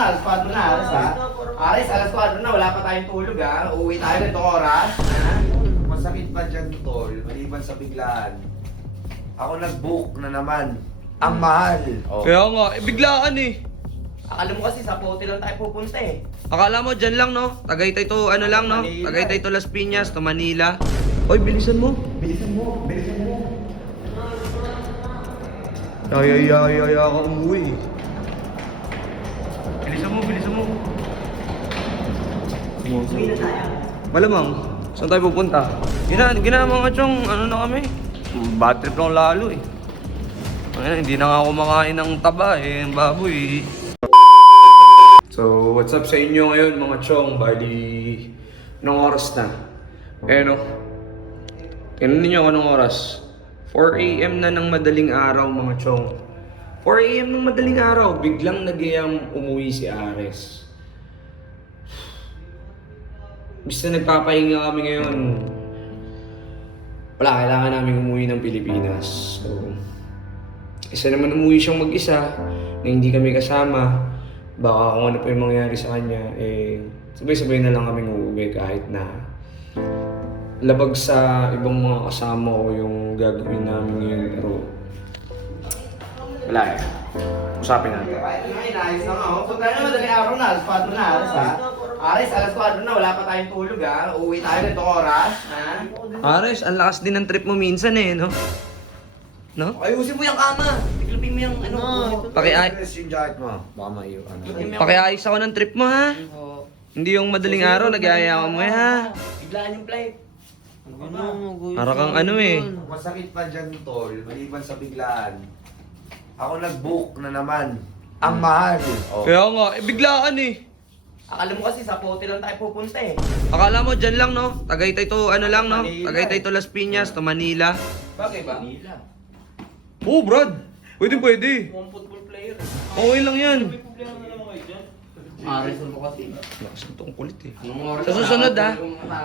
na, alas 4 na, alas ha. Aris, alas 4 na, wala pa tayong tulog ha. Uuwi tayo ganitong oras. Ha? Masakit pa dyan, tol. Maliban sa biglaan. Ako nag-book na naman. Ang mahal. Oh. Kaya nga, biglaan eh. Akala mo kasi sa Pote lang tayo pupunta eh. Akala mo dyan lang, no? Tagaytay to, ano lang, no? Manila. Tagaytay to Las Piñas, to Manila. Oy, bilisan mo. Bilisan mo, bilisan mo. Ay, ka umuwi. Bilisan mo, bilisan mo. Uwi na tayo. Malamang, saan tayo pupunta? Gina mga chong, ano na kami? Bad trip lang lalo eh. Ay, hindi na nga ako makain ng taba eh, ang baboy. So, what's up sa inyo ngayon mga chong? Bali, anong oras na? Eh no? Tingnan ninyo anong oras? 4 AM na ng madaling araw mga chong. 4 AM ng madaling araw, biglang nagayang umuwi si Ares. Gusto nagpapahinga kami ngayon. Wala, kailangan namin umuwi ng Pilipinas. So, isa naman umuwi siyang mag-isa na hindi kami kasama. Baka kung ano pa yung mangyari sa kanya, eh, sabay-sabay na lang kami uuwi kahit na labag sa ibang mga kasama ko yung gagawin namin ngayon. Pero, wala eh. Usapin natin. Inayos na nga ako. So tayo na madaling araw na, alas 4 na, alas ha. Aris, alas 4 na, wala pa tayong tulog ha. Uuwi tayo ganitong oras. Ha? Ares, ang lakas din ng trip mo minsan eh, no? No? Ayusin mo yung kama. Iklapin mo yung ano. Yung jacket mo. Baka maiyo. Pakiayos ako ng trip mo ha. Hindi yung madaling araw, nag-aaya mo eh ha. Biglaan yung flight. Para kang ano eh. Masakit pa dyan, tol. Maliban sa biglaan. Ako nag-book na naman. Ang mahal. Oh. Kaya nga, biglaan eh. Akala mo kasi sa Pote lang tayo pupunta eh. Akala mo dyan lang, no? Tagaytay to, ano lang, no? Manila. Tagaytay to Las Piñas, to Manila. Bagay ba? Manila. Oo, Brad. Pwede. Mga football player. Okay lang yan. Aris mo kasi. Lakas ng tong kulit eh. Anong oras Sa susunod ha.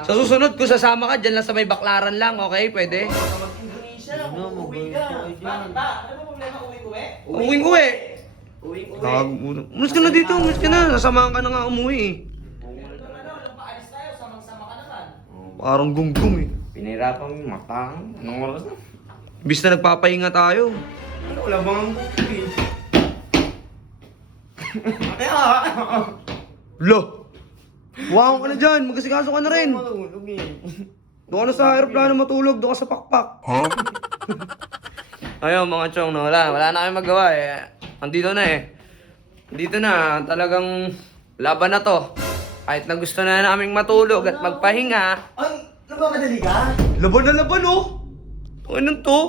Sa susunod, kung sasama ka, dyan lang sa may baklaran lang, okay? Pwede? Mag-Indonesia, uuwi ka. Bakit ba? Ano ba problema uwi-uwi? Uwing-uwi. Uwing-uwi. Umalis ka na dito, umalis ka na. Nasamahan ka na nga umuwi eh. Nung paalis tayo, samang-sama ka naman. Parang gunggong eh. Pinahirapan mo yung matang. Anong oras na? Bis na nagpapahinga tayo. Ano, wala bang buki? Kaya Lo! Wow ka na dyan, magkasikaso ka na rin. Doon ka na sa aeroplano matulog, doon ka sa pakpak. Huh? Ayun mga chong, no, wala na kami magawa eh. Andito na eh. Andito na, talagang laban na to. Kahit na gusto na naming matulog at magpahinga. Ay, nagmamadali ka? Laban na laban oh! Ano to?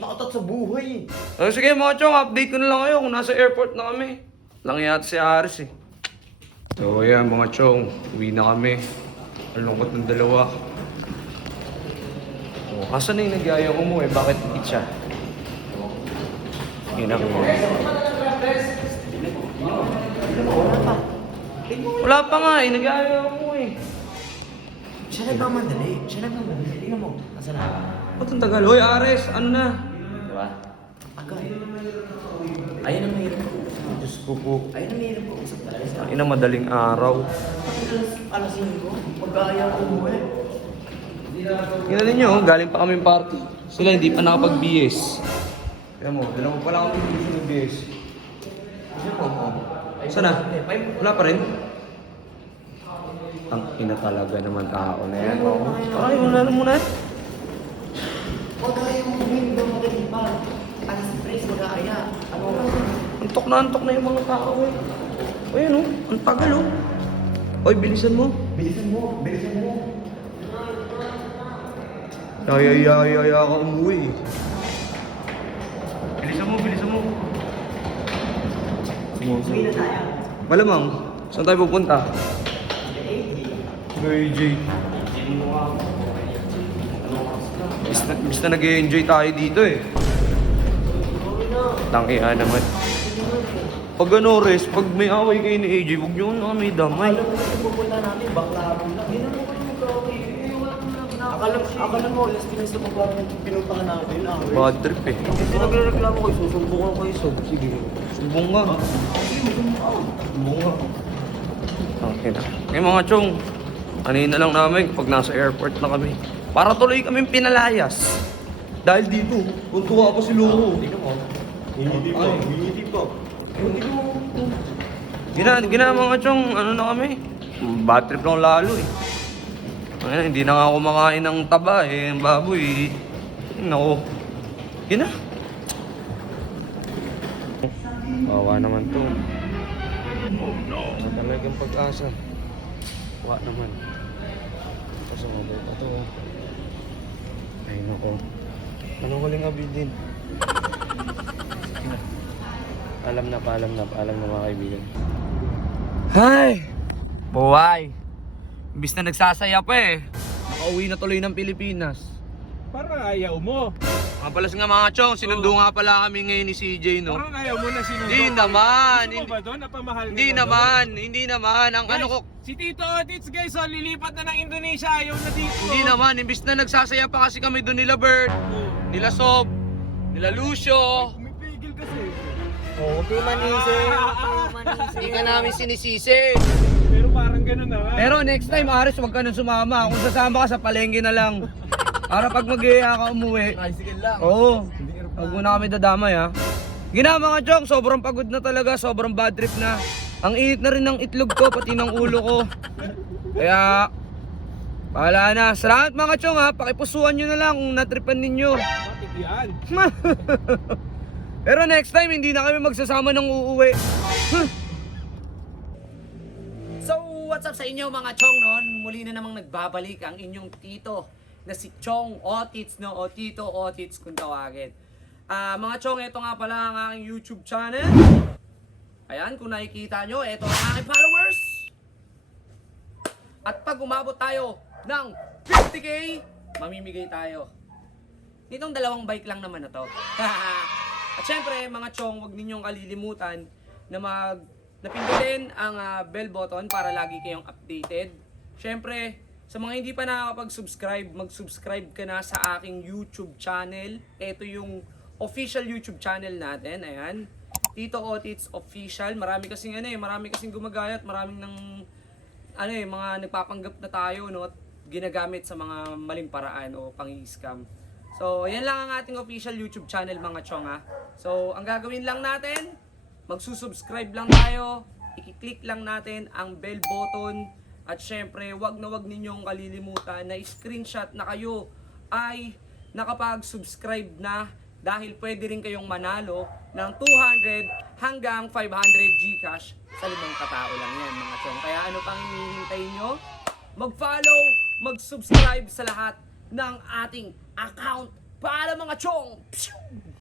Nakatot sa buhay eh. Oh, sige mga chong, update ko na lang kayo kung nasa airport na kami. Lang yata si Aris eh. So ayan mga chong, uwi na kami. Ang lungkot ng dalawa. Oh, asan na yung nagyaya ko mo eh? Bakit hindi siya? Yun ang wala pa nga eh, nagyaya ko mo eh. Siya nagmamadali. Tingnan mo. Nasaan na? Ba't ang tagal? Hoy Aris, ano na? Diba? Agad. Ayun ang mahirap ko. Diyos ko po. Ayun ang mahirap ko. Usap tayo sa Ina madaling araw. alas 5. Pag-aaya ko mo eh. Tingnan ninyo, oh, galing pa kami party. Sila hindi pa nakapag-BS. Kaya mo, dalawa pa lang kami hindi ng BS. Saan na? Wala pa rin? Ang ina talaga naman tao na yan. Ay, wala na muna. Pag-aaya ko mo hindi daw madali pa. Alas 3 mag-aaya. Ano oras? Antok na yung mga tao eh. O yan oh, ang tagal oh. Oy, bilisan mo. Bilisan mo, bilisan mo. Ay, ka umuwi. Bilisan mo. Uwi na tayo. Malamang, saan tayo pupunta? Kay AJ. Bis na nag-enjoy tayo dito eh. Tangihan naman. Pag ano, Res, pag may away kayo ni AJ, huwag nyo na may damay. Alam mo kasi pupunta natin, bakla lang. Hindi naman kayo mag-okay. Wala naman Akala mo, last pinis na pagbarang pinuntahan natin. Bad trip eh. Kasi nagre-reklamo kayo, susumbong kayo. Sige. Sumbong nga. Sumbong nga. Okay na. Eh mga chong, kanina lang namin pag nasa airport na kami. Para tuloy kaming pinalayas. Dahil dito, tuntua pa si Loko. Hindi pa. Gina mga chong, ano na kami? Bad trip lang lalo eh. Ay, hindi na nga ako makain ng taba eh, ang baboy. Nako. Gina. Bawa naman to. Wala talagang pag-asa. Wala naman. Kasi mabay pa to. Ay nako. Anong huling abidin? Paalam na mga kaibigan. Hay! Buhay! Imbis na nagsasaya pa eh. Nakauwi na tuloy ng Pilipinas. Parang ayaw mo. Mga palas nga mga chong, sinundo nga pala kami ngayon ni CJ, no? Parang ayaw mo na sinundo. Hindi naman. Gusto mo ba doon? Napamahal ka Hindi ba naman. Hindi naman. Ang doon? ano ko, Guys, si Tito Odits guys, oh, lilipat na ng Indonesia. Ayaw na dito. hindi naman. Imbis na nagsasaya pa kasi kami doon nila Bert, Oh. nila Sob, nila Lucio. Umipigil kasi. Huwag kayo manisi. Hindi ka namin sinisisi. Pero parang ganun na nga. Pero next time, Aris, huwag ka nang sumama. Kung sasama ka sa palengke na lang. Para pag mag-iaya ka umuwi. Tricycle lang. Oo. Huwag muna kami dadamay ha. Gina mga chong, sobrang pagod na talaga, sobrang bad trip na. Ang init na rin ng itlog ko, pati ng ulo ko. Kaya, bahala na. Salamat mga chong ha, pakipusuan nyo na lang kung natripan ninyo. Bakit yan? Pero next time, hindi na kami magsasama ng uuwi. So, what's up sa inyo mga chong noon? Muli na namang nagbabalik ang inyong tito na si Chong Otits, no? O Tito Otits kung tawagin. Mga chong, ito nga pala ang aking YouTube channel. Ayan, kung nakikita nyo, ito ang aking followers. At pag umabot tayo ng 50k, mamimigay tayo. Nitong dalawang bike lang naman na to. At syempre, mga chong, huwag ninyong kalilimutan na napindutin ang bell button para lagi kayong updated. Syempre, sa mga hindi pa nakakapag-subscribe, mag-subscribe ka na sa aking YouTube channel. Ito yung official YouTube channel natin. Ayan. Tito Otits Official. Marami kasing gumagayat, maraming mga nagpapanggap na tayo, no, at ginagamit sa mga maling paraan o pang-scam. So, yan lang ang ating official YouTube channel mga chong ha. So, ang gagawin lang natin, magsusubscribe lang tayo, i-click lang natin ang bell button, at syempre, wag na wag ninyong kalilimutan na screenshot na kayo ay nakapag-subscribe na, dahil pwede rin kayong manalo ng 200 hanggang 500 Gcash sa 5 katao lang yan mga chong. Kaya ano pang hinihintay nyo? Mag-follow, mag-subscribe sa lahat ng ating account para mga chong! Pshoo!